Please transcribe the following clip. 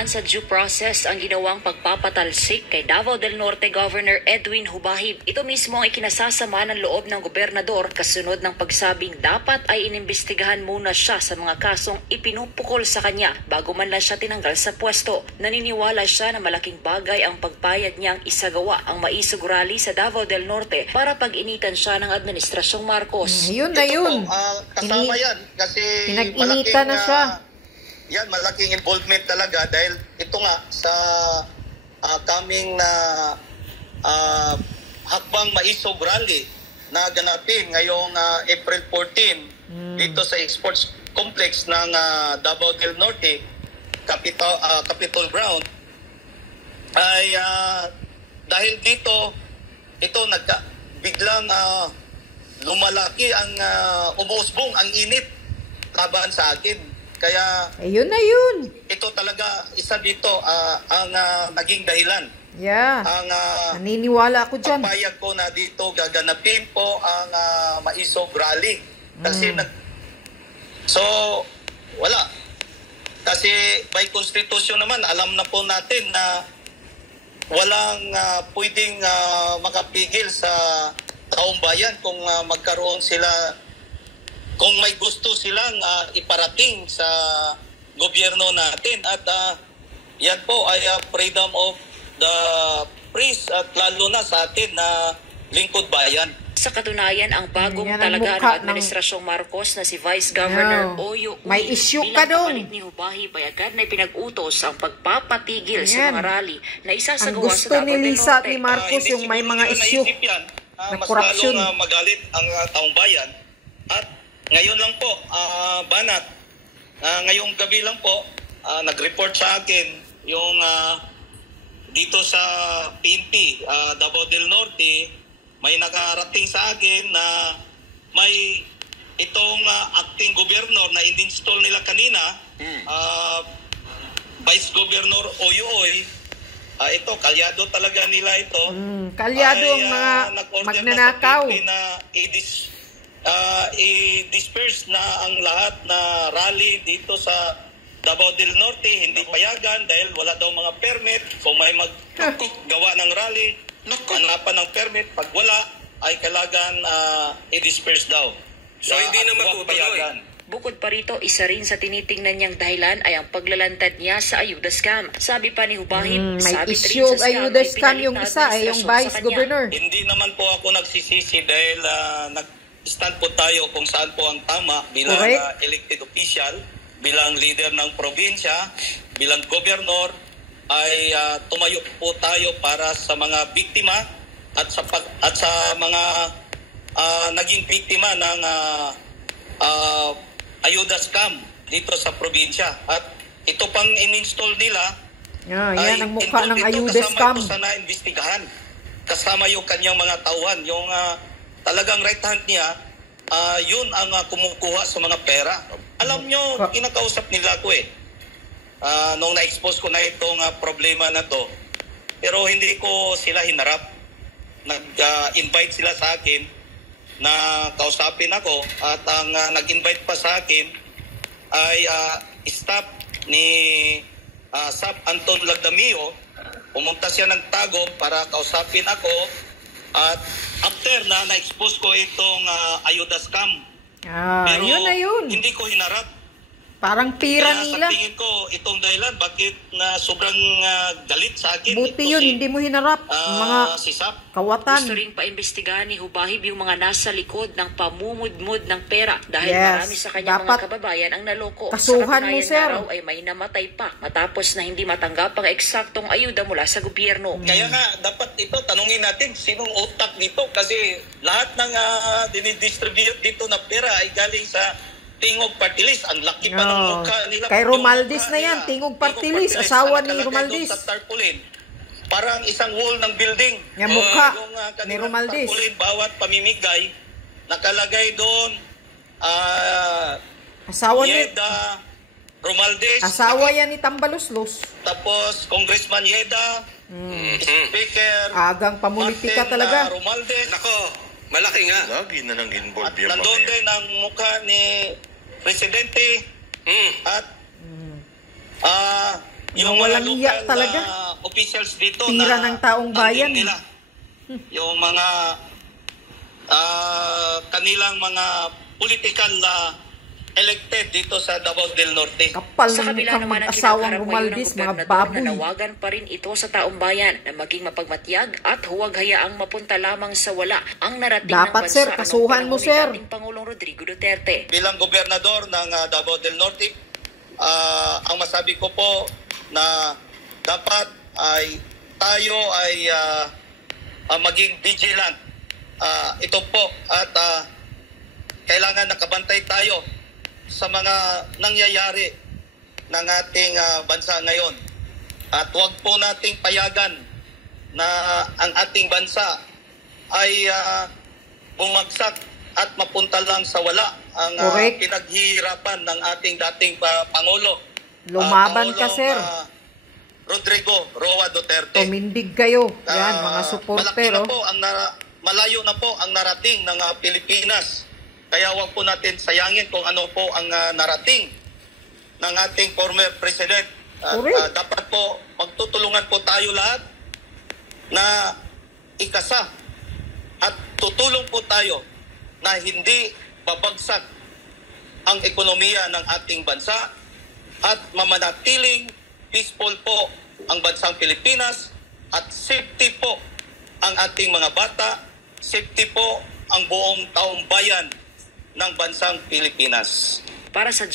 dumaan sa due process ang ginawang pagpapatalsik kay Davao del Norte Governor Edwin Hubahib. Ito mismo ang ikinasasama ng loob ng gobernador kasunod ng pagsabing dapat ay inimbestigahan muna siya sa mga kasong ipinupukol sa kanya bago man lang siya tinanggal sa pwesto. Naniniwala siya na malaking bagay ang pagpayag niyang isagawa ang maisog rally sa Davao del Norte para pag-initan siya ng Administrasyong Marcos. Yun na yun. Kasama yan kasi pinag-inita na siya. Yan, malaking involvement talaga dahil ito nga sa coming na hakbang maisog rally na ganapin ngayong April 14 dito sa sports complex ng Davao del Norte, Capitol Ground, ay dahil dito, ito biglang lumalaki ang umuusbong, ang init laban sa akin. Kaya ayun na yun. Ito talaga isa dito ang naging dahilan. Yeah. Ang naniniwala ako dyan. Pagpayag ko na dito gaganapin po ang maisog rally. Kasi so wala. Kasi by constitution naman alam na po natin na walang pwedeng makapigil sa taong bayan kung magkaroon sila, kung may gusto silang iparating sa gobyerno natin. At yan po ay freedom of the press at lalo na sa atin na lingkod bayan. Sa katunayan, ang bagong talaga ng Administrasyong Marcos na si Vice Governor Oyo may issue ka doon. Ni Hubahib ay agad na pinag-utos ang pagpapatigil sa mga rally na isasagawa sa Davao del Norte. Ang gusto ni Lisa at ni Marcos yung may mga issue na korupsyon. Mas lalong magalit ang taong bayan. At ngayon lang po, Banat, ngayong gabi lang po, nag-report sa akin yung dito sa PNP, Davao del Norte, may nakarating sa akin na may itong acting governor na in-install nila kanina, Vice Governor Oyoy, ito, kalyado talaga nila ito. Kalyado ang mga magnanakaw. Na i-disperse na ang lahat na rally dito sa Davao del Norte, hindi payagan dahil wala daw mga permit. Kung may maggawa ng rally, hanapan ng permit. Pag wala, ay kailangan i-disperse daw. So hindi na matutuloy. Bukod pa rito, isa rin sa tinitingnan niyang dahilan ay ang paglalantad niya sa ayuda scam. Sabi pa ni Hubahib, may issue ayuda scam yung isa, yung Vice Governor. Hindi naman po ako nagsisisi dahil nag-stand po tayo kung saan po ang tama bilang elected official, bilang leader ng probinsya, bilang governor, ay tumayo po tayo para sa mga biktima at sa mga naging biktima ng ayuda scam dito sa probinsya. At ito pang in-install nila yan ang mukha ng ayuda scam. Kasama ito sa naimbestigahan. Kasama yung kanyang mga tauhan. Yung talagang right hand niya, yun ang kumukuha sa mga pera. Alam nyo, kinakausap nila ako nung na-expose ko na itong problema na to. Pero hindi ko sila hinarap. Nag-invite sila sa akin na kausapin ako at ang nag-invite pa sa akin ay staff ni Sap Anton Lagdamio. Pumunta siya ng Tagum para kausapin ako at after na-expose ko itong ayuda scam. Pero yun na yun. Hindi ko hinarap. Parang pira kaya nila. Sa tingin ko, itong dahilan, bakit na sobrang galit sa akin. Buti yun, hindi mo hinarap. Mga kawatan. Gusto rin paimbestigahan ni Hubahib yung mga nasa likod ng pamumudmud ng pera dahil marami sa kanyang mga kababayan ang naloko. Kasuhan mo, sir. Na raw ay may namatay pa matapos na hindi matanggap ang eksaktong ayuda mula sa gobyerno. Kaya nga, dapat ito, tanungin natin sinong utak dito kasi lahat ng dinidistribute dito na pera ay galing sa Tingog Party List. Ang laki pa ng mukha nila. Kay Romualdez na yan. Tingog Party List. Asawa ni Romualdez. Sa tarpaulin. Parang isang wall ng building. Yung mukha ni Romualdez. Tarpaulin, bawat pamimigay, nakalagay doon asawa ni Yeda Romualdez. Asawa yan ni Tambaluslos. Tapos Congressman Yeda. Speaker agang pamulitika talaga. Romualdez. Nako, malaki nga. Lagi na nang involved yung nandun din ang mukha ni Presidente at yung walang mga iya local talaga. Officials dito Tira na ng taong bayan. nila. Yung mga kanilang mga political elected dito sa Davao del Norte. Kapal Sa ng kabila mukhang naman ang mag-asawang kinakarap ngayon ng Romaldis, mga gobernador, baboy. nanawagan pa rin ito sa taong bayan na maging mapagmatyag at huwag hayaang mapunta lamang sa wala ang narating Dapat, ng bansa sir, noong kasuhan mo, panahon ni sir. dating Pangulong Rodrigo Duterte. Bilang gobernador ng Davao del Norte, ang masabi ko po na dapat ay tayo ay maging vigilant. Ito po at kailangan nakabantay tayo sa mga nangyayari ng ating bansa ngayon. At huwag po nating payagan na ang ating bansa ay bumagsak at mapunta lang sa wala ang Correct. pinaghihirapan ng ating dating Pangulo. Lumaban ka, Pangulong, sir. Rodrigo Roa Duterte. Tumindig kayo. Yan, mga Malaki supporter. na po malayo na po ang narating ng Pilipinas. Kaya huwag po natin sayangin kung ano po ang narating ng ating former president. Correct. Dapat po magtutulungan po tayo lahat na ikasa at tutulong po tayo na hindi babagsak ang ekonomiya ng ating bansa at mamanatiling peaceful po ang bansang Pilipinas at safety po ang ating mga bata, safety po ang buong taong bayan ng bansang Pilipinas. Para sa